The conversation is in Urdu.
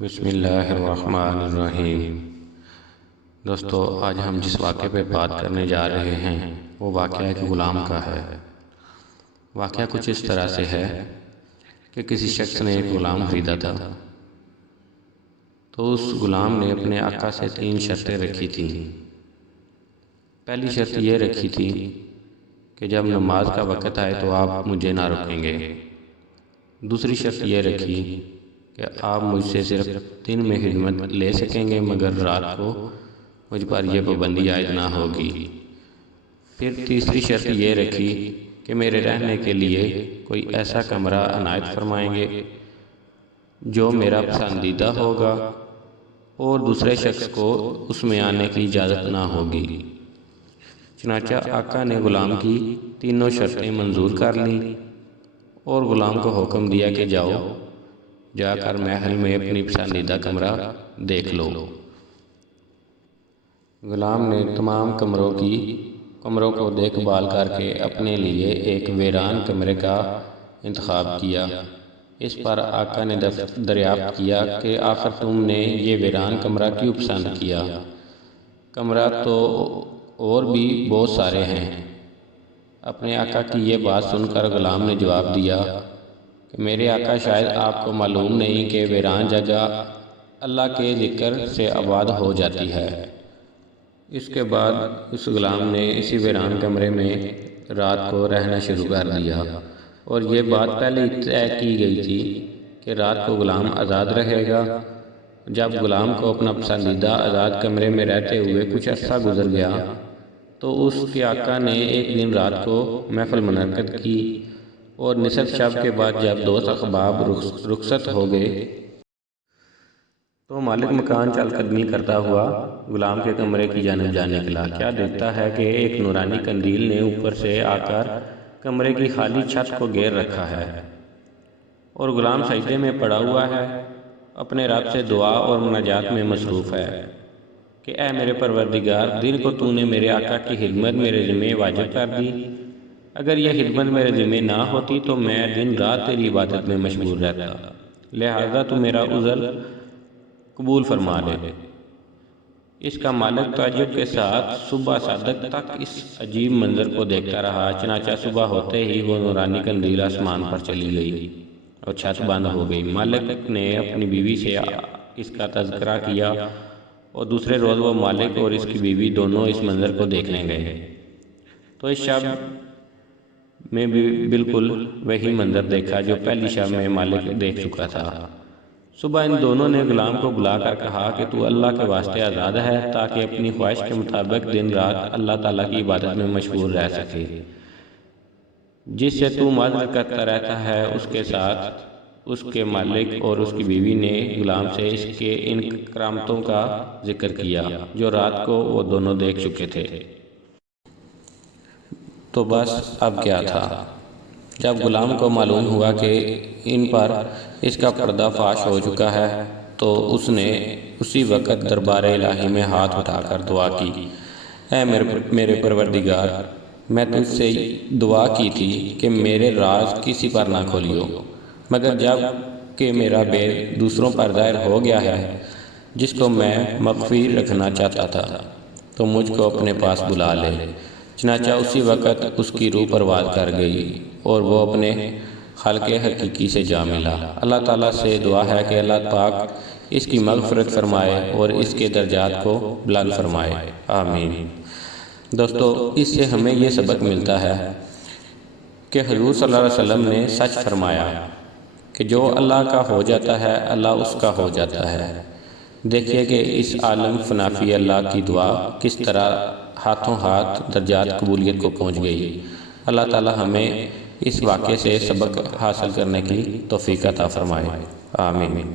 بسم اللہ الرحمن الرحیم۔ دوستو، آج ہم جس واقعے پہ بات کرنے جا رہے ہیں وہ واقعہ ایک غلام کا ہے۔ واقعہ کچھ اس طرح سے ہے کہ کسی شخص نے ایک غلام خریدا تھا، تو اس غلام نے اپنے آقا سے 3 شرطیں رکھی تھیں۔ پہلی شرط یہ رکھی تھی کہ جب نماز کا وقت آئے تو آپ مجھے نہ روکیں گے۔ دوسری شرط یہ رکھی کہ آپ مجھ سے صرف دن میں خدمت لے سکیں گے، مگر رات کو مجھ پر یہ پابندی عائد نہ ہوگی۔ پھر تیسری شرط یہ رکھی کہ میرے رہنے کے لیے کوئی ایسا کمرہ عنایت فرمائیں گے جو میرا پسندیدہ ہوگا اور دوسرے شخص کو اس میں آنے کی اجازت نہ ہوگی۔ چنانچہ آقا نے غلام کی تینوں شرطیں منظور کر لیں اور غلام کو حکم دیا کہ جا کر محل میں اپنی پسندیدہ کمرہ دیکھ لو۔ غلام نے تمام کمروں کو دیکھ بھال کر کے اپنے لیے ایک ویران کمرے کا انتخاب کیا۔ اس پر آقا نے دریافت کیا کہ آخر تم نے یہ ویران کمرہ کیوں پسند کیا؟ کمرہ تو اور بھی بہت سارے ہیں۔ اپنے آقا کی یہ بات سن کر غلام نے جواب دیا کہ میرے آقا، شاید آپ کو معلوم نہیں کہ ویران جگہ اللہ کے ذکر سے آباد ہو جاتی ہے۔ اس کے بعد اس غلام نے اسی ویران کمرے میں رات کو رہنا شروع کر دیا، اور یہ بات پہلے ہی طے کی گئی تھی کہ رات کو غلام آزاد رہے گا۔ جب غلام کو اپنا پسندیدہ آزاد کمرے میں رہتے ہوئے کچھ عرصہ گزر گیا تو اس کے آقا نے ایک دن رات کو محفل منعقد کی، اور نصف شب کے بعد جب دوست احباب رخصت ہو گئے تو مالک مکان چل قدمی کرتا ہوا غلام کے کمرے کی جانب جانے نکلا۔ کیا دیکھتا ہے کہ ایک نورانی قندیل نے اوپر سے آ کر کمرے کی خالی چھت کو گھیر رکھا ہے، اور غلام سجدے میں پڑا ہوا ہے، اپنے رب سے دعا اور مناجات میں مصروف ہے کہ اے میرے پروردگار، دن کو تو نے میرے آقا کی خدمت میرے ذمہ واجب کر دی۔ اگر یہ خدمت میرے ذمہ نہ ہوتی تو میں دن رات تیری عبادت میں مشغول رہتا، لہذا تو میرا عذر قبول فرما لے۔ اس کا مالک تعجب کے ساتھ صبح صادق تک اس عجیب منظر کو دیکھتا رہا۔ چنانچہ صبح ہوتے ہی وہ نورانی قندیل آسمان پر چلی گئی اور چھت بند ہو گئی۔ مالک نے اپنی بیوی سے اس کا تذکرہ کیا، اور دوسرے روز وہ مالک اور اس کی بیوی دونوں اس منظر کو دیکھنے گئے تو اس شب میں بھی بالکل وہی منظر دیکھا جو پہلی شب میں مالک دیکھ چکا تھا۔ صبح ان دونوں نے غلام کو بلا کر کہا کہ تو اللہ کے واسطے آزاد ہے تاکہ اپنی خواہش کے مطابق دن رات اللہ تعالیٰ کی عبادت میں مشغول رہ سکے۔ جس سے تو معذرت کرتا رہتا ہے اس کے ساتھ اس کے مالک اور اس کی بیوی نے غلام سے اس کے ان کرامتوں کا ذکر کیا جو رات کو وہ دونوں دیکھ چکے تھے۔ تو بس اب کیا تھا؟ جب غلام کو معلوم ہوا کہ ان پر اس کا پردہ فاش ہو چکا ہے تو اس نے اسی وقت دربار الہی میں ہاتھ اٹھا کر دعا کی، اے میرے پروردگار، میں تجھ سے دعا کی تھی کہ میرے راز کسی پر نہ کھولیو، مگر جب کہ میرا بید دوسروں پر ظاہر ہو گیا ہے جس کو میں مخفی رکھنا چاہتا تھا، تو مجھ کو اپنے پاس بلا لے۔ چنانچہ اسی وقت اس کی روح پرواز کر گئی اور وہ اپنے خالق حقیقی سے جا ملا۔ اللہ تعالیٰ سے دعا ہے کہ اللہ پاک اس کی مغفرت فرمائے اور اس کے درجات کو بلند فرمائے، آمین۔ دوستو، اس سے ہمیں یہ سبق ملتا ہے کہ حضور صلی اللہ علیہ وسلم نے سچ فرمایا کہ جو اللہ کا ہو جاتا ہے اللہ اس کا ہو جاتا ہے۔ دیکھیے کہ اس عالم فنافی اللہ کی دعا کس طرح ہاتھوں ہاتھ درجات قبولیت کو پہنچ گئی۔ اللہ تعالی ہمیں اس واقعے سے سبق حاصل کرنے کی توفیق عطا فرمائے، آمین۔